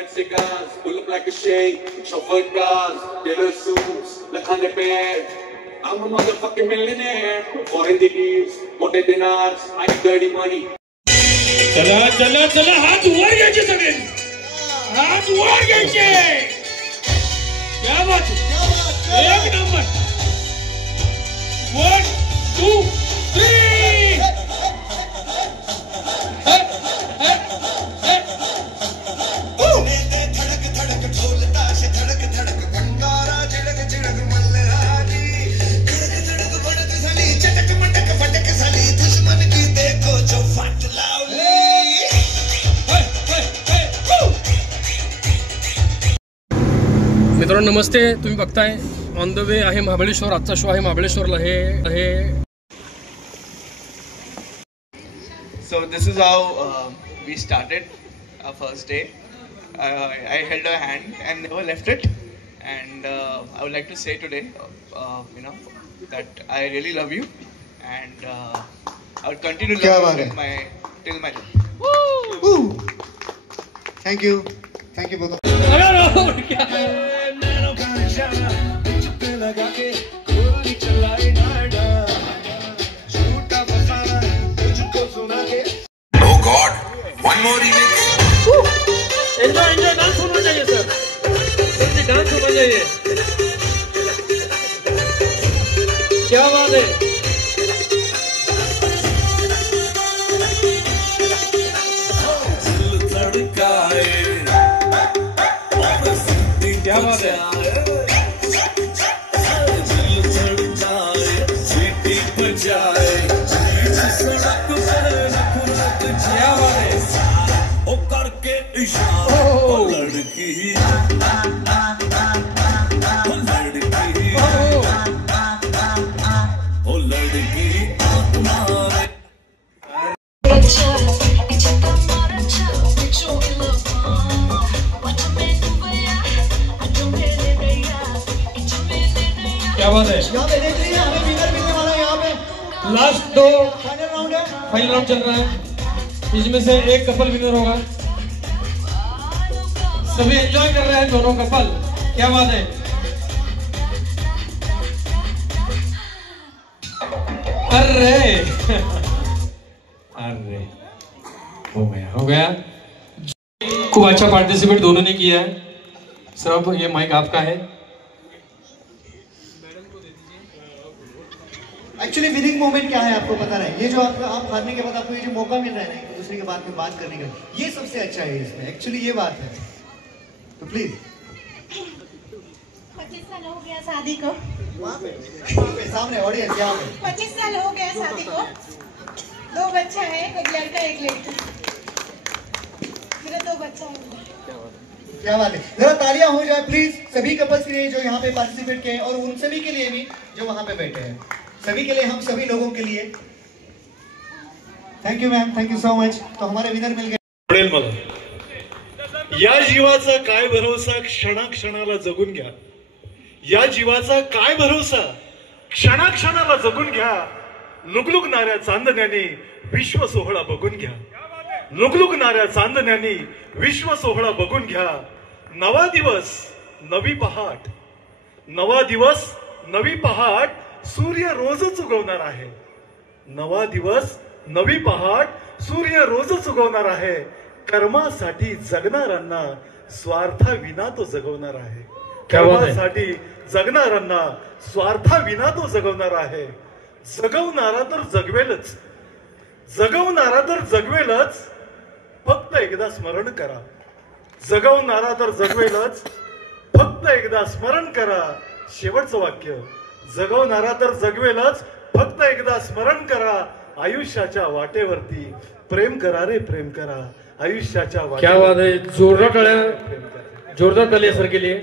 White cigars, pull up like a shake, chauffeur cars, tailor suits, lakhane pe. I'm a motherfucking millionaire. Foreign deals, mote dinars, I need dirty money. चला चला चला हाथ वर घ्यायचे सगळे हाथ वर घ्यायचे क्या बात एक नंबर 1 2 3 धड़क धड़क ढोल ताश धड़क धड़क भंगारा झड़क झड़क मल्हारी धड़क धड़क भड़क साली चटक मटक फटक साली दुश्मन की देखो जो फट लावली मित्रांनो नमस्ते, तुम्ही बघताय ऑन द वे आहे महाबळेश्वर. आजचा शो आहे महाबळेश्वरला. हे So this is how we started our first day. I held her hand and never left it, and I would like to say today, that I really love you, and I would continue to love you till my death. Woo! Thank you both. Oh God, one more remix. Enjoy dance होना चाहिए sir. Dance होना चाहिए. क्या बात है. क्या बात है. क्या बात है. यहाँ पे देख लीजिए हमें विनर मिलने वाला है. यहाँ पे लास्ट 2 फाइनल राउंड है. फाइनल राउंड चल रहा है. इसमें से एक कपल विनर होगा. सभी एंजॉय कर रहे हैं दोनों कपल. क्या बात है. अरे अरे हो गया. खूब अच्छा पार्टिसिपेट दोनों ने किया है. सब ये माइक आपका है. एक्चुअली विनिंग मोमेंट क्या है आपको पता है. ये जो आप हारने के बाद आपको ये जो मौका मिल रहा है ना दूसरे के बाद में बात करने का, ये सबसे अच्छा है इसमें. एक्चुअली ये बात है. तो प्लीज 25 साल हो गया शादी को. वहाँ पे सामने ऑडियंस. यहाँ पे 25 साल हो गया शादी को. 2 बच्चा है, एक लड़का एक लड़की. मेरा 2 बच्चा है. क्या बात है. जरा तालियां हो जाए प्लीज सभी कपल्स के लिए जो यहाँ पे पार्टिसिपेट किए और उन सभी के लिए भी जो वहाँ पे बैठे हैं. सभी के लिए, हम सभी लोगों के लिए. Thank you ma'am, thank you so much. तो हमारे विनर मिल गए. मला या जीवाचा काय भरोसा क्षणाक्षणाला जगून घ्या. या जीवाचा काय भरोसा क्षणाक्षणाला जगून घ्या. लुकलुकणाऱ्या चांदण्याने विश्व सोहळा बघून घ्या. लुकलुकणाऱ्या चांदण्याने विश्व सोहळा बघून घ्या. नवा दिवस नवी पहाट. नवा दिवस नवी पहाट. सूर्य रोजच उगवणार आहे. नवा दिवस नवी पहाट. सूर्य रोजच उगवणार आहे. कर्मासाठी जगणाऱ्यांना स्वार्थाविना तो जगवणार आहे. कर्मासाठी जगणाऱ्यांना स्वार्थाविना तो जगवणार आहे. जगवणारा तर जगवेलच. जगवणारा तर जगवेलच. फक्त एकदा स्मरण करा. जगवणारा तर जगवेलच. फक्त एकदा स्मरण करा. शेवटचं वाक्य. जगवणारा तर जगवेलच. फक्त एकदा स्मरण करा. आयुष्याच्या वाटेवरती प्रेम करा रे, प्रेम करा. आयुष्याच्या वाटेवर. क्या बात है. जोरदार तालियां, जोरदार तालियां सर के लिए.